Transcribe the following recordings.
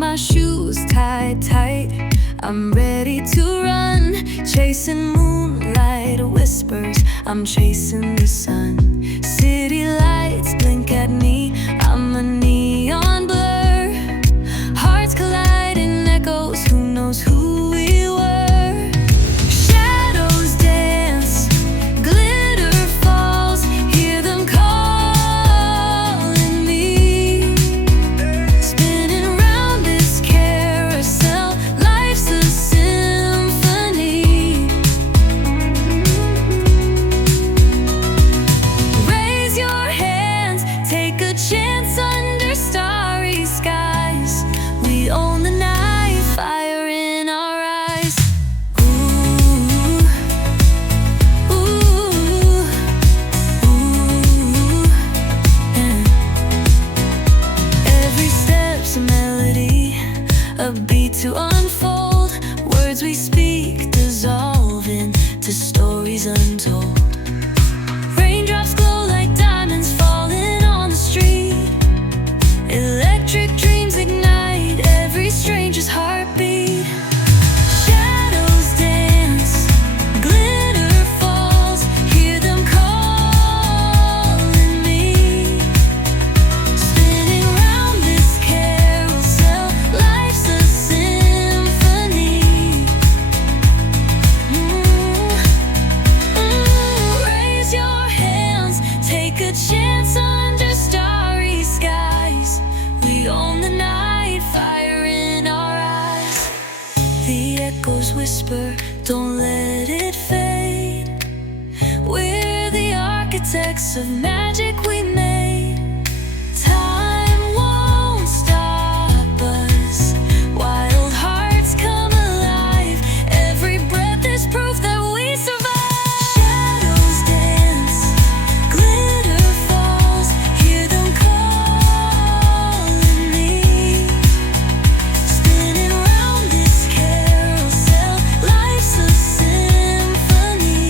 my shoes tied tight, I'm ready to run, chasing moonlight whispers, I'm chasing the sun. City lights blink at me, I'm a neon blur. Hearts colliding, echoes, who knows who we were. Shadows dance, glitter falls, hear them calling me. Spinning round this carousel, life's a symphony. Raise your hands, take a chance under starry skies. We own the night, fire in our eyes. Ooh, ooh, ooh, yeah. Every step's a melody, a beat to unfold. Words we speak dissolve into stories untold. Raindrops glow like diamonds falling on the street. Electric dreams ignite every stranger's heartbeat. Shadows dance, glitter falls, hear them calling me. Spinning round this carousel, life's a symphony. Raise your hands, take a chance under starry skies. We own the night, fire in our eyes. The echoes whisper, don't let it fade. We're the architects of magic we made. Time won't stop us. Wild hearts come alive. Every breath is proof that we survive. Shadows dance, glitter falls, hear them calling me. Spinning round this carousel, life's a symphony.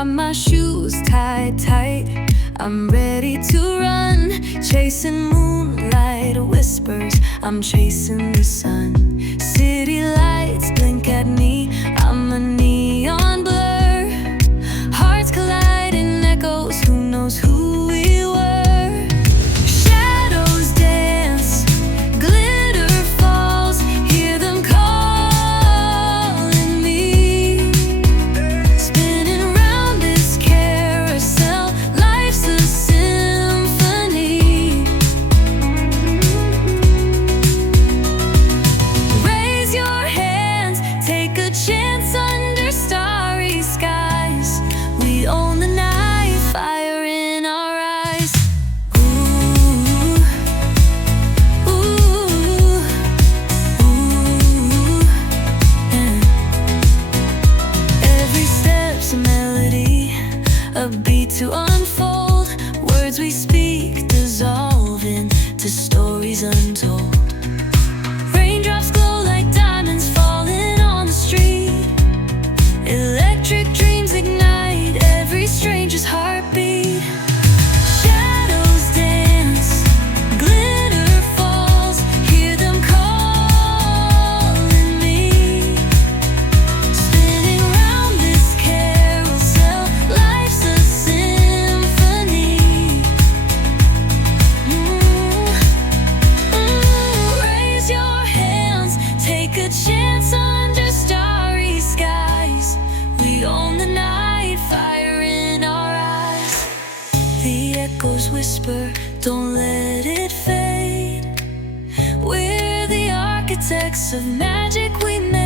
got my shoes tied tight, I'm ready to run. Chasing moonlight whispers, I'm chasing the sun. City lights blink at me, I'm a neon blur. Hearts collide in echoes, who knows who we were. Shadows dance, glitter falls, hear them calling me. Spinning round this carousel, life's a symphony. Raise your hands, take a chance under starry skies. We own the night, fire in our eyes. Ooh, ooh, ooh, yeah. Every step's a melody, a beat to unfold. Words we speak dissolve into stories untold. Raindrops glow like diamonds falling on the street. Electric dreams ignite every stranger's heartbeat. Shadows dance, glitter falls, hear them calling me. Spinning round this carousel, life's a symphony. Raise your hands, take a chance under starry skies. We own the night, fire in our eyes. The echoes whisper, don't let it fade. We're the architects of magic we made.